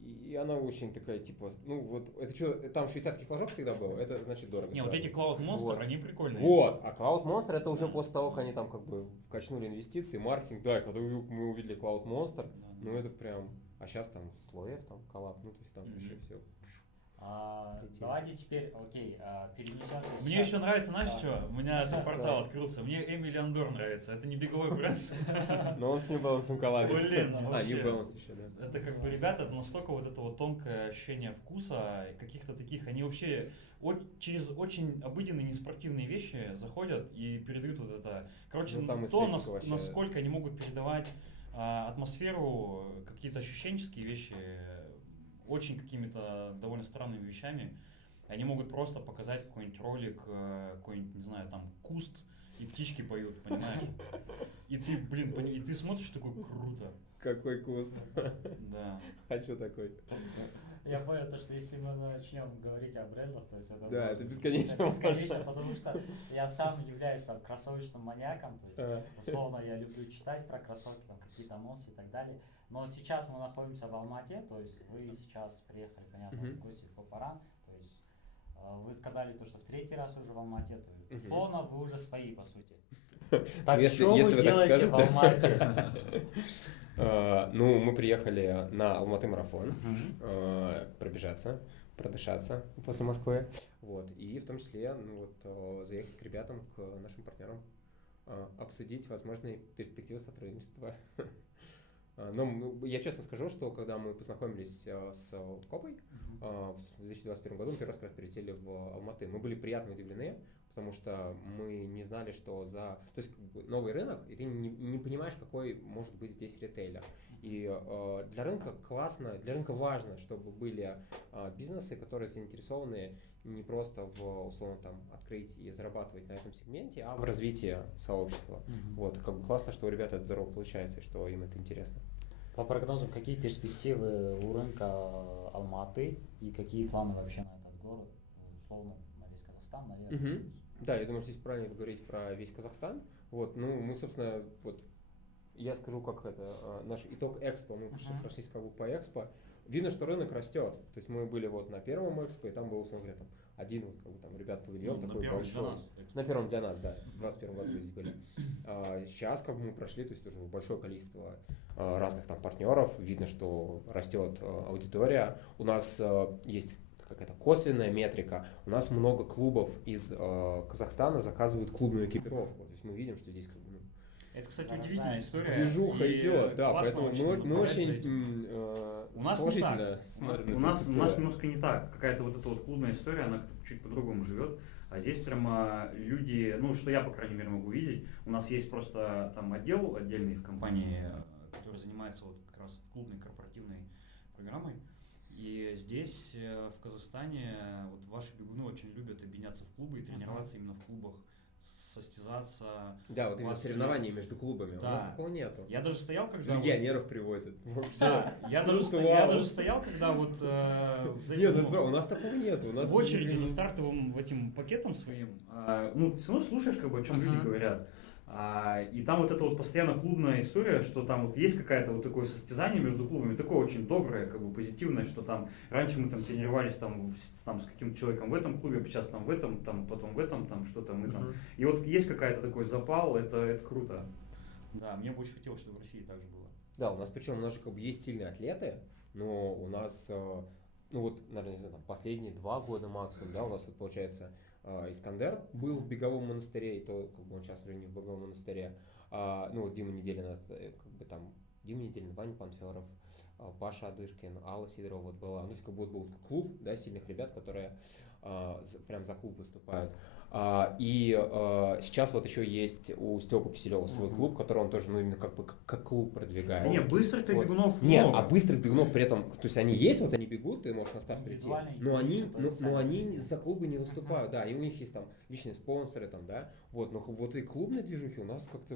И она очень такая, типа, ну вот, это что, там швейцарский флажок всегда был, это значит дорого. Не, вот эти Cloud Monster, Вот. они прикольные. Вот, а Cloud Monster это уже после того, как они там как бы вкачнули инвестиции, маркетинг, да, и когда мы увидели Cloud Monster, ну это прям, а сейчас там слоев там коллаб, ну то есть там вообще все. Давайте теперь, окей, перенесемся. Мне сейчас. еще нравится, знаешь Да. что? У меня один портал открылся. Мне Эмили Андор нравится. Это не беговой бренд. Но он с New Balance коллабе. Блин, А, вообще. New Balance еще, да. Это как бы, ребята, это настолько вот это вот тонкое ощущение вкуса, каких-то таких, они вообще через очень обыденные, неспортивные вещи заходят и передают вот это. Короче, Ну, там то, эстетика вообще. насколько они могут передавать атмосферу, какие-то ощущенческие вещи, очень какими-то довольно странными вещами. Они могут просто показать какой-нибудь ролик, какой-нибудь, не знаю, там, куст, и птички поют, понимаешь? И ты, блин, и ты смотришь, такой, круто. Какой куст. Да. Хочу такой. Я понял, то, что если мы начнем говорить о брендах, то есть это Да, будет это бесконечно. бесконечно, потому что я сам являюсь там кроссовочным маньяком, то есть условно я люблю читать про кроссовки, там какие-то анонсы и так далее. Но сейчас мы находимся в Алмате, то есть вы сейчас приехали, понятно, в гости в Попаран, то есть вы сказали то, что в третий раз уже в Алмате, то есть условно вы уже свои, по сути. Так что вы так делаете в скажете. Алмате? Ну, мы приехали на Алматы марафон, пробежаться, продышаться после Москвы. Вот. И в том числе ну, вот, заехать к ребятам, к нашим партнерам, обсудить возможные перспективы сотрудничества. Но я честно скажу, что когда мы познакомились с Копой в 2021 году, мы первый раз когда прилетели в Алматы, мы были приятно удивлены, потому что мы не знали, что то есть новый рынок, и ты не понимаешь, какой может быть здесь ритейлер. И для рынка классно, для рынка важно, чтобы были бизнесы, которые заинтересованы не просто в условно там открыть и зарабатывать на этом сегменте, а в развитии сообщества. Вот, как бы классно, что у ребят это здорово получается, и что им это интересно. По прогнозам, какие перспективы у рынка Алматы и какие планы вообще на этот город, условно, на весь Казахстан, наверное? Да, я думаю, что здесь правильно говорить про весь Казахстан. Вот, ну, мы, собственно, вот, я скажу, как это, наш итог Экспо, мы прошлись как бы по Экспо. Видно, что рынок растет. То есть мы были вот на первом Экспо, и там был, условно говоря, там, один вот, как бы, там, ребят павильон такой большой. На первом для нас, да, в 2021 году здесь были. Сейчас, как бы, мы прошли, то есть уже большое количество разных там партнеров. Видно, что растет аудитория. У нас есть какая-то косвенная метрика. У нас много клубов из Казахстана заказывают клубную экипировку. То есть мы видим, что здесь как бы, Это, кстати, удивительная история. движуха И идет, да, классно поэтому мы очень У нас не положительно так. смотрим У на нас перспективы. немножко не так. Какая-то вот эта вот клубная история, она чуть по-другому живет. А здесь прямо люди, ну, что я, по крайней мере, могу видеть, у нас есть просто там отдел отдельный в компании, который занимается вот как раз клубной корпоративной программой. И здесь, в Казахстане, вот ваши бегуны очень любят объединяться в клубы и тренироваться именно в клубах, состязаться. Да, вот У именно вас соревнования есть- между клубами. У Да. нас такого нету. Я даже стоял, когда... вот- Легионеров привозят. Да, я даже стоял, когда вот за Нет, этим, ну, бро, у нас такого нету. У нас в очереди за стартовым этим пакетом своим, ну, ты все равно слушаешь, как бы, о чем люди говорят. И там вот эта вот постоянно клубная история, что там вот есть какая-то вот такое состязание между клубами, такое очень доброе, как бы позитивное, что там раньше мы там тренировались там с каким-то человеком в этом клубе, сейчас там в этом, там потом в этом, там что-то мы там. И вот есть какая-то такой запал, это круто. Да, мне бы очень хотелось, чтобы в России так же было. Да, у нас причем у нас же как бы есть сильные атлеты, но у нас, ну вот, наверное, не знаю, там, последние 2 года максимум, да, у нас вот получается Искандер был в беговом монастыре, и то как бы он сейчас уже не в беговом монастыре. Ну вот Дима Неделин, как бы там Дима Неделин, Ваня Панферов, Паша Адышкин, Алла Сидорова вот была. Ну, то есть как будто был клуб, да, сильных ребят, которые прям за клуб выступают. И сейчас вот еще есть у Степы Киселева свой клуб, который он тоже, ну, именно как бы как клуб продвигает. Не, быстрых-то Вот. бегунов Нет, много. а быстрых бегунов при этом, то есть они есть, вот они бегут, ты можешь на старт прийти, Индивидуально но они, единицы, то есть но сами по они себе. за клубы не выступают, да, и у них есть там личные спонсоры, там, да, вот, но вот и клубные движухи у нас как-то,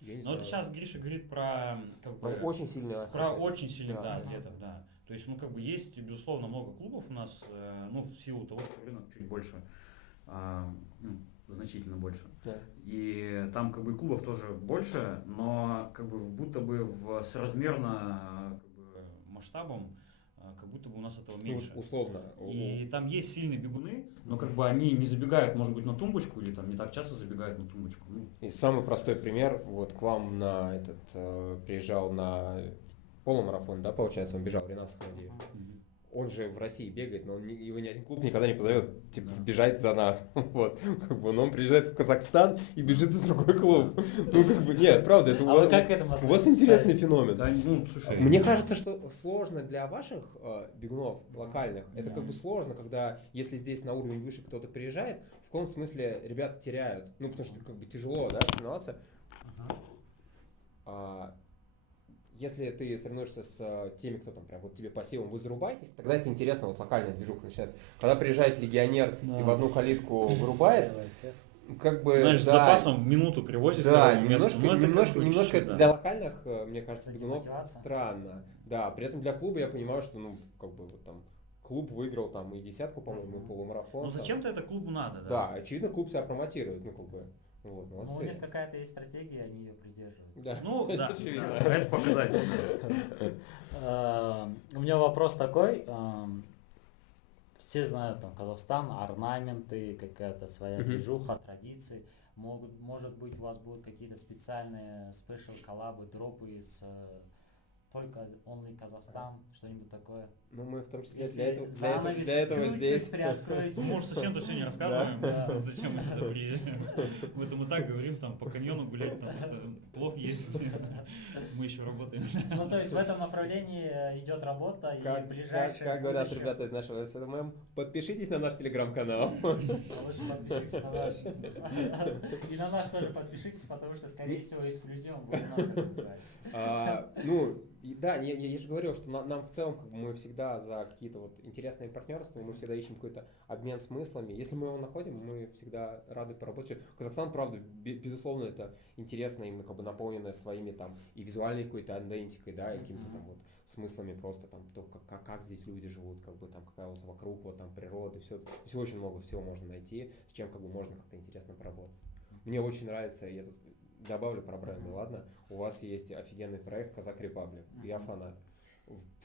я не Но знаю. это сейчас Гриша говорит про как бы, Очень сильные про атлеты. очень сильных, Да. да, атлетов, да. То есть, ну, как бы есть, безусловно, много клубов у нас, ну, в силу того, что рынок чуть больше, ну, значительно больше. Да. И там как бы и клубов тоже больше, но как бы будто бы соразмерно как бы, масштабом, как будто бы у нас этого Ну, меньше. условно. И там есть сильные бегуны, но как бы они не забегают, может быть, на тумбочку или там не так часто забегают на тумбочку. Ну, И самый простой пример, вот к вам на этот, приезжал на полумарафон, да, получается, он бежал, Ренат Сахнадиев. Он же в России бегает, но его ни один клуб никогда не позовет, типа, Да. бежать за нас. Вот. Как бы, но он приезжает в Казахстан и бежит за другой клуб. Ну, как бы, нет, правда, это А вы как к этому у вас относитесь интересный сами? феномен. да, ну, слушай, Мне кажется, что сложно для ваших бегунов локальных. Это как бы сложно, когда, если здесь на уровень выше кто-то приезжает, в каком смысле ребята теряют. Ну, потому что как бы тяжело, да, соревноваться. Если ты соревнуешься с теми, кто там прям вот тебе по силам, вы зарубаетесь, тогда это интересно, вот локальная движуха начинается. Когда приезжает легионер и в одну калитку вырубает, Давайте. как бы, знаешь, с да, запасом в минуту привозит да, в место. немножко, Ну, это немножко, как бы немножко чуть-чуть, это да. для локальных, мне кажется, Кстати, бегунов мотивация. странно. Да, при этом для клуба я понимаю, что, ну, как бы, вот там, клуб выиграл там и десятку, по-моему, и полумарафон. Ну там. зачем-то это клубу надо, да? Да, очевидно, клуб себя промотирует, ну, как бы, вот, Ну, у молодцы. них какая-то есть стратегия, они ее придерживаются. Да. Ну, да, Очевидно. это показатель. У меня вопрос такой. Все знают там Казахстан, орнаменты, какая-то своя Мгм. движуха, традиции. Может быть, у вас будут какие-то специальные спешл коллабы, дропы с только Only Казахстан, что-нибудь такое. Ну, мы в том числе Если для этого, занавес для этого чуть-чуть здесь. приоткроете. Мы, может, совсем-то все не рассказываем, Да. зачем мы сюда приезжаем. Мы этом и так говорим, там, по каньону гулять, там, это, плов есть. Мы еще работаем. Ну, то есть в этом направлении идет работа, и Как, ближайшее как говорят будущее- ребята из нашего СММ, подпишитесь на наш телеграм-канал. А лучше подпишитесь на наш. И на наш тоже подпишитесь, потому что, скорее всего, эксклюзивом вы у нас это узнаете. Ну, да, я же говорил, что нам в целом как бы, мы всегда за какие-то вот интересные партнерства, мы всегда ищем какой-то обмен смыслами. Если мы его находим, мы всегда рады поработать. Казахстан, правда, безусловно, это интересно, именно как бы наполненное своими там и визуальной какой-то идентикой, да, и какими-то там вот смыслами просто там, то, как здесь люди живут, как бы там какая у вас вокруг, вот там природа, все. Здесь очень много всего можно найти, с чем как бы можно как-то интересно поработать. Мне очень нравится, я тут добавлю про бренды, ладно? У вас есть офигенный проект Казак Репаблик, я фанат.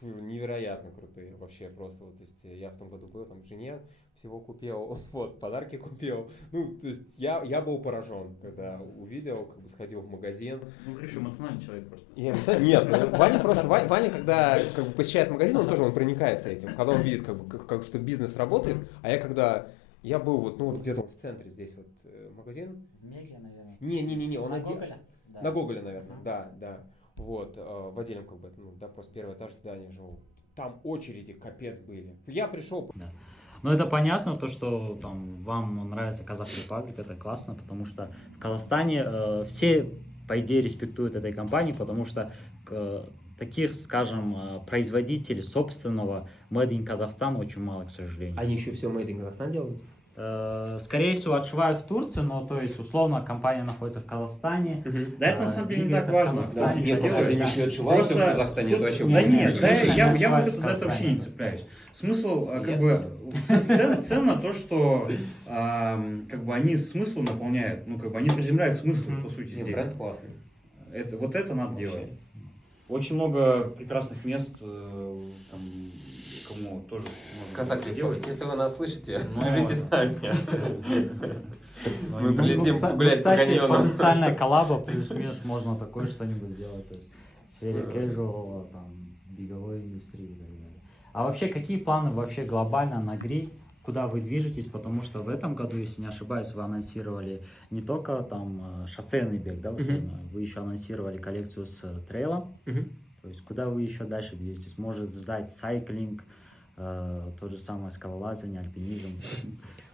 Невероятно крутые, вообще просто, вот, то есть я в том году был, там, жене всего купил, вот, подарки купил, ну, то есть я был поражен, когда увидел, как бы сходил в магазин. Ну, Гриша эмоциональный человек просто. Нет, ну, Ваня просто, Ваня, когда как бы посещает магазин, он тоже, он проникается этим, когда он видит, как бы, как что бизнес работает, а я был вот, ну, вот где-то в центре здесь вот магазин. В Меге, наверное. Не, он На один. Гоголя? Да. На Гоголе, наверное, да. Вот, в отдельном, как бы, ну, да, просто первый этаж здания живу. Там очереди капец были. Я пришел. Да. Но это понятно, то, что там вам нравится Казах Репаблик, это классно, потому что в Казахстане все, по идее, респектуют этой компании, потому что таких, скажем, производителей собственного Made in Казахстан очень мало, к сожалению. Они еще все Made in Казахстан делают? Скорее всего, отшивают в Турции, но то есть условно компания находится в Казахстане. Да, это на самом деле не так двигается в важно. Казахстане. Нет, что если делать. они не отшиваются в Просто Казахстане, это вообще... Да Не, нет, да, конечно, я они вот отшиваются это в за это вообще не Казахстане. цепляюсь. Смысл, Я как бы, ценно то, что как бы они смысл наполняют, ну, как бы они приземляют смысл, по сути, Нет, здесь. бренд классный. Вот это надо Вообще. делать. Очень много прекрасных мест, там, кому тоже можно Казах это Репаблик, если вы нас слышите, Ну, свяжитесь с нами. Но Мы они- полетим кстати, погулять по кстати, каньонам. потенциальная коллаба, плюс-минус можно такое что-нибудь сделать, то есть в сфере Да. casual, там, беговой индустрии и так далее. А вообще, какие планы вообще глобально на гриль? Куда вы движетесь? Потому что в этом году, если не ошибаюсь, вы анонсировали не только там шоссейный бег, да, условно, вы еще анонсировали коллекцию с трейлом. То есть куда вы еще дальше движетесь? Может ждать сайклинг, тот же самое скалолазание, альпинизм?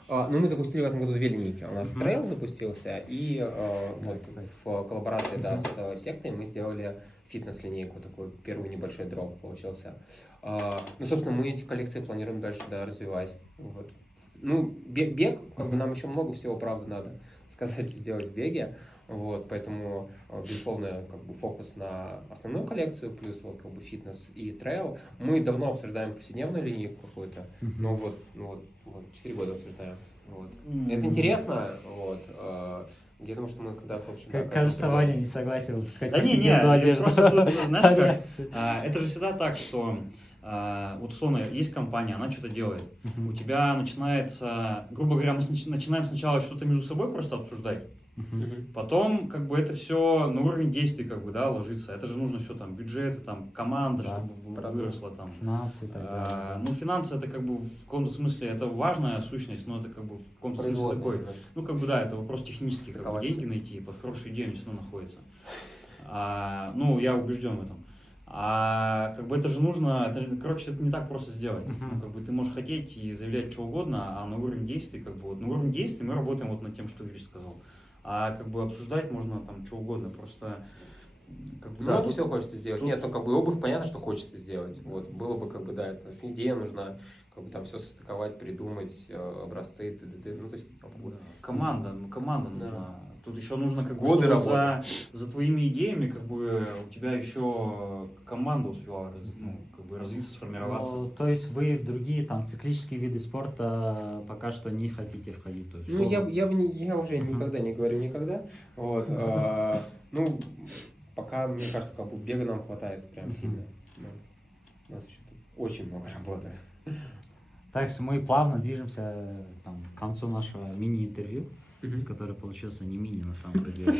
Ну, мы запустили в этом году 2 линейки. У нас Мгм. трейл запустился, и вот кстати. в коллаборации, да, с сектой мы сделали фитнес-линейку, такой первый небольшой дроп получился. Ну, собственно, мы эти коллекции планируем дальше, да, развивать. Вот. Ну, бег, как бы нам еще много всего, правда, надо сказать и сделать в беге. Вот, поэтому, безусловно, как бы фокус на основную коллекцию, плюс вот как бы фитнес и трейл. Мы давно обсуждаем повседневную линейку какую-то, но вот 4 года обсуждаем. Вот. Это интересно, вот. Я думаю, что мы когда-то, в общем, да, Кажется, хотим Ваня не согласен выпускать Да не, повседневную одежду. просто тут, знаешь, как, Коллекции. это же всегда так, что вот условно есть компания, она что-то делает. Мгм. У тебя начинается, грубо говоря, мы начинаем сначала что-то между собой просто обсуждать, Мгм. сделать. потом как бы это все на уровень действий как бы, да, ложится. Это же нужно все там, бюджеты, там, команда, Да, чтобы правда. выросла там. Финансы и так далее. Ну, финансы это как бы в каком-то смысле это важная сущность, но это как бы в каком-то смысле Производная такой. немножко. Ну, как бы да, это вопрос технический, как бы Стыковаться. деньги найти, под хорошую идею они все равно находятся. Ну, я убежден в этом. Как бы это же нужно, короче, это не так просто сделать. Мгм. Ну, как бы ты можешь хотеть и заявлять что угодно, а на уровень действий, как бы, вот, на уровень действий мы работаем вот над тем, что Гриш сказал. А как бы обсуждать можно там что угодно, просто как бы, Ну, да, не тут- все хочется сделать. Нет, то как бы обувь, понятно, что хочется сделать. Вот, было бы как бы, да, это идея нужна, как бы там все состыковать, придумать, образцы, т.д. Ну, то есть, как бы, команда Да. нужна. Тут еще нужно как бы, Годы чтобы работы. за твоими идеями как бы у тебя еще команда успела как бы развиться, сформироваться. Ну, то есть вы в другие там циклические виды спорта пока что не хотите входить? То есть, ну, условно. я уже никогда не говорю никогда. Вот, ну, пока, мне кажется, как бы бега нам хватает прям Мгм. сильно. Ну, у нас еще тут очень много работы. Так что мы плавно движемся там, к концу нашего мини-интервью, который получился не мини на самом деле.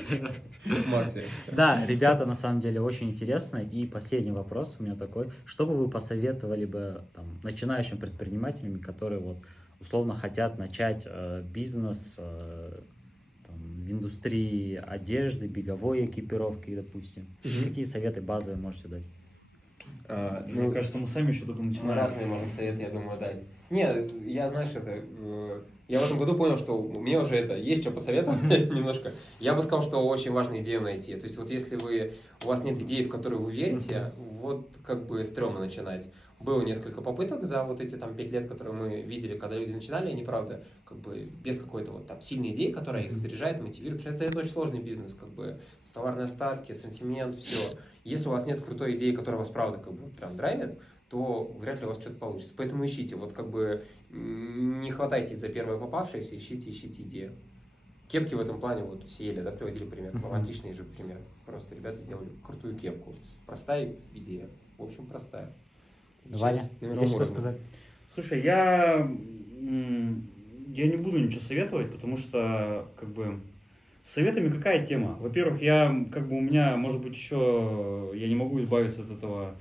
Максимум. Да, ребята, на самом деле очень интересно. И последний вопрос у меня такой. Что бы вы посоветовали бы там, начинающим предпринимателям, которые вот, условно хотят начать бизнес там, в индустрии одежды, беговой экипировки, допустим? Какие советы базовые можете дать? Мне кажется, мы сами еще только Мы начинаем. разные можем советы, я думаю, дать. Нет, я, знаешь, я в этом году понял, что мне уже есть что посоветовать немножко. Я бы сказал, что очень важно идею найти. То есть вот если у вас нет идеи, в которую вы верите, вот как бы стрёмно начинать. Было несколько попыток за вот эти там 5 лет, которые мы видели, когда люди начинали, они, правда, как бы без какой-то вот там сильной идеи, которая их заряжает, мотивирует, потому что это очень сложный бизнес, как бы товарные остатки, ассортимент, все. Если у вас нет крутой идеи, которая вас, правда, как бы вот прям драйвит, то вряд ли у вас что-то получится. Поэтому ищите, вот как бы не хватайтесь за первое попавшееся, ищите идею. Кепки в этом плане, вот Сиеля, да, приводили пример, отличный же пример. Просто ребята сделали крутую кепку. Простая идея, в общем, простая. Ваня, Сейчас на мировом есть что уровне. сказать? Слушай, я не буду ничего советовать, потому что как бы с советами какая тема? Во-первых, у меня, может быть, еще я не могу избавиться от этого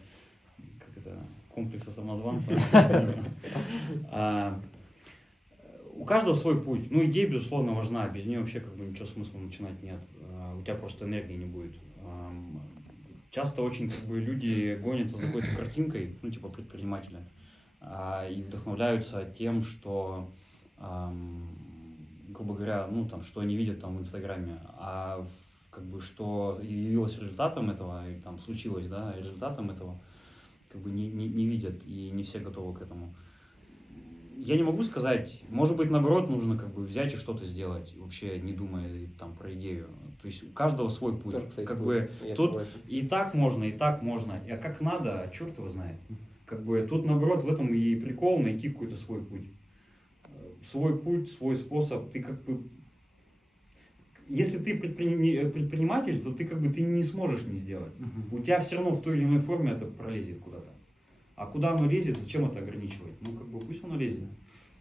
комплекса самозванца. У каждого свой путь. Ну, идея, безусловно, важна. Без нее вообще как бы ничего смысла начинать нет. У тебя просто энергии не будет. Часто очень как бы люди гонятся за какой-то картинкой, ну, типа предпринимателя. и вдохновляются тем, что, грубо говоря, ну там, что они видят там в Инстаграме, как бы что явилось результатом этого, и там случилось, да, результатом этого, как бы не видят, и не все готовы к этому. Я не могу сказать, может быть, наоборот, нужно как бы взять и что-то сделать, вообще не думая там про идею. То есть у каждого свой путь. Тоже, кстати, как был. бы Я тут согласен. и так можно, а как надо, черт его знает. Как бы тут наоборот в этом и прикол найти какой-то свой путь. Свой путь, свой способ. Ты как бы, если ты предприниматель, то ты как бы ты не сможешь не сделать. У тебя все равно в той или иной форме это пролезет куда-то. А куда оно лезет, зачем это ограничивать? Ну, как бы пусть оно лезет.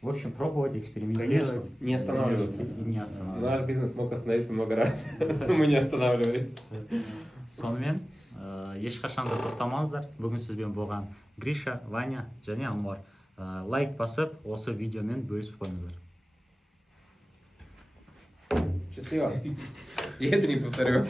В общем, пробовать, экспериментировать. Конечно. Не останавливаться. И не Наш останавливаться. бизнес мог остановиться много раз. Мы не останавливались. Сонымен, ешқашан да тоқтамаңыздар. Бүгін сізбен болған Гриша, Ваня және Ануар. Лайк басып, осы видеомен бөлісіп қойыңыздар. Счастливо. И это не повторю.